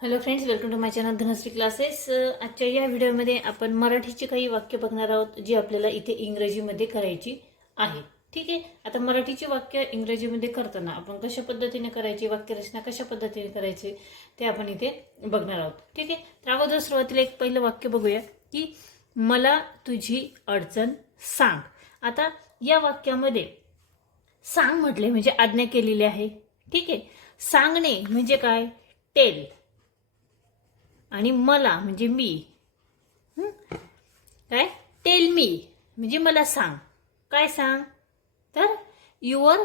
Hello friends welcome to my channel Dhanashree classes आजच्या या व्हिडिओमध्ये आपण मराठीची काही वाक्य बघणार आहोत जी आपल्याला इथे इंग्रजीमध्ये करायची आहे. ठीक आहे? आता मराठीची वाक्य इंग्रजीमध्ये करताना आपण कशा पद्धतीने करायची वाक्यरचना कशा पद्धतीने करायची ते आपण इथे बघणार आहोत. ठीक आहे? तर अगोदर सुरुवातीला एक पहिलं वाक्य बघूया की मला तुझी अडचण सांग. आता या वाक्यामध्ये सांग म्हटले म्हणजे आज्ञा केलेली आहे. ठीक आहे? सांगणे म्हणजे काय? टेल आणि मला म्हणजे मी. काय? टेल मी म्हणजे मला सांग. काय सांग? तर युअर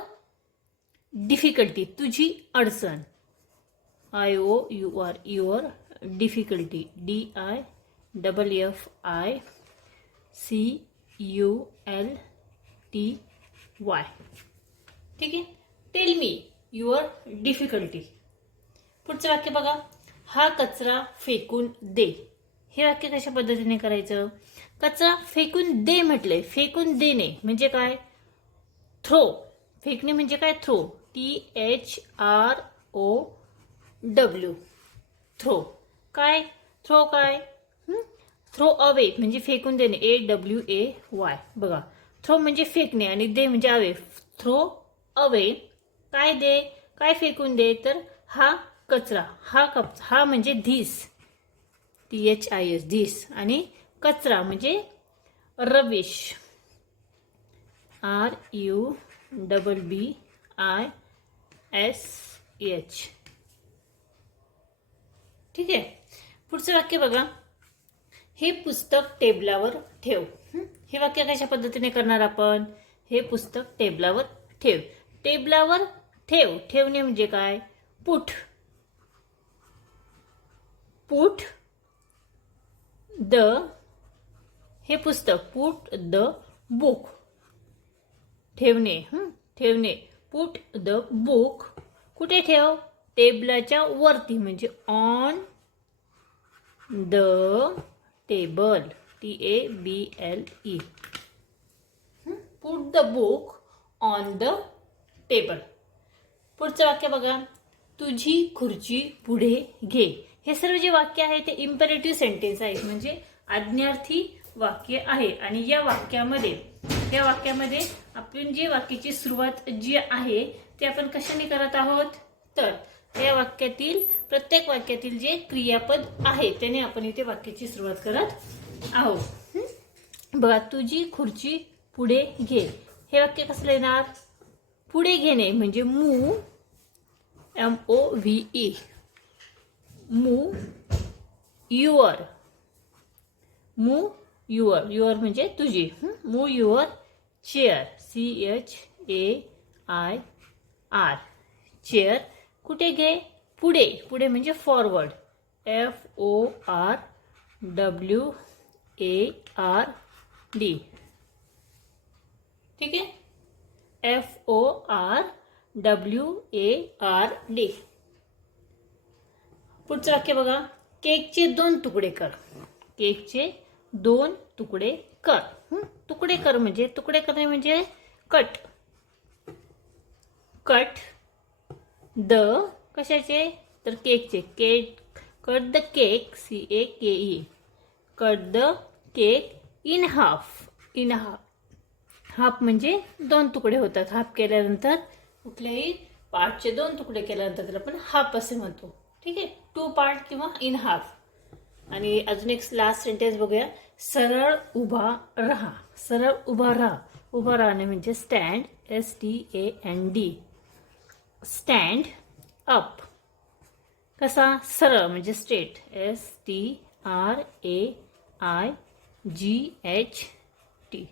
डिफिकल्टी तुझी अडचण. I O U R your difficulty D I double F I C U L T Y ठीक आहे? टेल मी युअर डिफिकल्टी पुढचं वाक्य बघा. हा कचरा फेकून दे. हे वाक्य कशा पद्धतीने करायचं? कचरा फेकून दे म्हटले. फेकून देणे म्हणजे काय? थ्रो फेकणे म्हणजे काय? Throw T H R O W throw काय? थ्रो काय? थ्रो अवे म्हणजे फेकून देणे. ए डब्ल्यू ए वाय बघा. थ्रो म्हणजे फेकणे आणि दे म्हणजे अवे थ्रो अवे काय दे? काय फेकून दे? तर हा कचरा. हा कप हा म्हणजे this. T H I S this. आणि कचरा म्हणजे rubbish. R U double B I S H ठीक आहे? पुढचं वाक्य बघा. हे पुस्तक टेबलावर ठेव. हे वाक्य कशा पद्धतीने करणार आपण? हे पुस्तक टेबलावर ठेव. टेबलावर ठेव. ठेवणे म्हणजे काय? पुठ. पुट द हे पुस्तक पुट द बुक ठेवणे ठेवणे. पुट द बुक कुठे ठेव? टेबलाच्या वरती म्हणजे on the table T A B L E put the book on the table पुढचं वाक्य बघा. तुझी खुर्ची पुढे घे. हे सर्व जे वाक्य आहे ते इम्पेरेटिव्ह सेंटेन्स आहेत. म्हणजे आज्ञार्थी वाक्य आहे. आणि या वाक्यामध्ये या वाक्यामध्ये आपण जे वाक्याची सुरुवात जी आहे ते आपण कशाने करत आहोत? तर या वाक्यातील प्रत्येक वाक्यातील जे क्रियापद आहे त्याने आपण इथे वाक्याची सुरुवात करत आहोत. बघा तुझी खुर्ची पुढे घे. हे वाक्य कसं येणार? पुढे घेणे म्हणजे move M O V E. Move, your. Move, your. Your म्हणजे तुझी. Move, your, chair. C H A I R chair कुठे घे पुढे. पुढे म्हणजे forward F O R W A R D ठीक आहे? F O R W A R D पुढचं वाक्य बघा. केकचे दोन तुकडे कर. केकचे दोन तुकडे कर. तुकडे कर म्हणजे तुकडे करणे म्हणजे कट. कट द कशाचे? तर केकचे. Cake cut the cake C A K E cut the cake in half. In half. Half म्हणजे दोन तुकडे होतात. हाफ केल्यानंतर कुठल्याही पार्टचे दोन तुकडे केल्यानंतर त्याला आपण हाफ असे म्हणतो. ठीक आहे? टू पार्ट किंवा इन हाफ आणि अजून एक लास्ट सेंटेन्स बघूया. सरळ उभा राहा. सरळ उभा राहा. उभा राहणे म्हणजे stand S T A N D stand up कसा? सरळ म्हणजे straight S T R A I G H T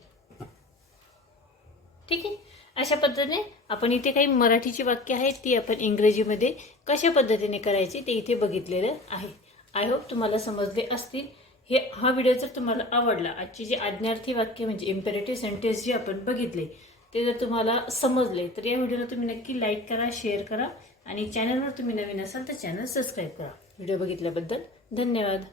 ठीक आहे? अशा पद्धतीने आपण इथे काही मराठीची वाक्य आहेत ती आपण इंग्रजीमध्ये कशा पद्धतीने करायची ते इथे बघितलेलं आहे. आय होप तुम्हाला समजले असतील. हे हा व्हिडिओ जर तुम्हाला आवडला आजची जी आज्ञार्थी वाक्य म्हणजे इम्पेरेटिव्ह सेंटेन्स जे आपण बघितले ते जर तुम्हाला समजले तर या व्हिडिओला तुम्ही नक्की लाईक करा शेअर करा आणि चॅनलवर तुम्ही नवीन असाल तर चॅनल सबस्क्राईब करा. व्हिडिओ बघितल्याबद्दल धन्यवाद.